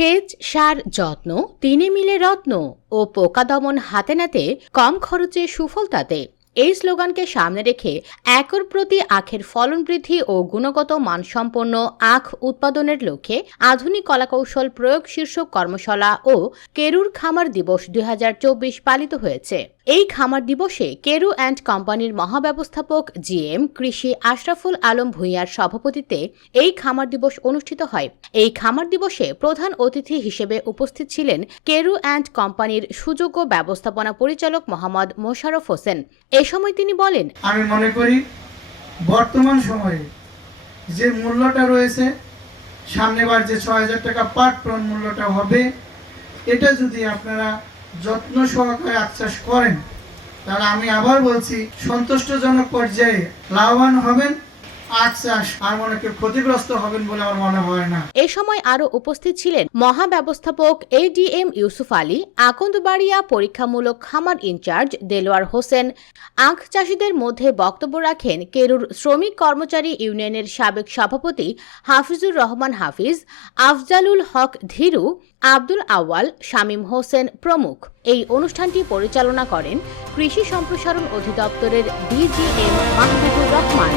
সেচ, সার, যত্ন তিনে মিলে রত্ন ও পোকা দমন হাতে নাতে কম খরচে সুফল তাতে। এই স্লোগানকে সামনে রেখে একর প্রতি আখের ফলন বৃদ্ধি ও গুণগত মানসম্পন্ন আখ উৎপাদনের লক্ষ্যে আধুনিক কলাকৌশল প্রয়োগ শীর্ষক কর্মশালা ও কেরুর খামার দিবস দুই হাজার চব্বিশ পালিত হয়েছে। এই খামার দিবসে কেরু অ্যান্ড কোম্পানির মহাব্যবস্থাপক জিএম কৃষি আশরাফুল আলম ভূঁইয়ার সভাপতিত্বে এই খামার দিবস অনুষ্ঠিত হয়। এই খামার দিবসে প্রধান অতিথি হিসেবে উপস্থিত ছিলেন কেরু অ্যান্ড কোম্পানির সুযোগ্য ব্যবস্থাপনা পরিচালক মোহাম্মদ মোশাররফ হোসেন। সময় তিনি বলেন, আমি মনে করি বর্তমান সময়ে যে মূল্যটা রয়েছে, সামনেবার যে ছয় হাজার টাকা পার টন মূল্যটা হবে, এটা যদি আপনারা যত্ন সহকারে আশ্বাস করেন, তাহলে আমি আবার বলছি, সন্তুষ্টজনক পর্যায়ে লাভবান হবেন। আখ আর এ সময় আরও উপস্থিত ছিলেন মহাব্যবস্থাপক এডিএম ইউসুফ আলী, আকন্দবাড়িয়া পরীক্ষামূলক খামার ইনচার্জ দেলোয়ার হোসেন, আখ চাষিদের মধ্যে বক্তব্য রাখেন কেরুর শ্রমিক কর্মচারী ইউনিয়নের সাবেক সভাপতি হাফিজুর রহমান হাফিজ, আফজালুল হক ধীরু, আব্দুল আওয়াল শামীম হোসেন প্রমুখ। এই অনুষ্ঠানটি পরিচালনা করেন কৃষি সম্প্রসারণ অধিদপ্তরের ডিজিএম মাহমুদুর রহমান।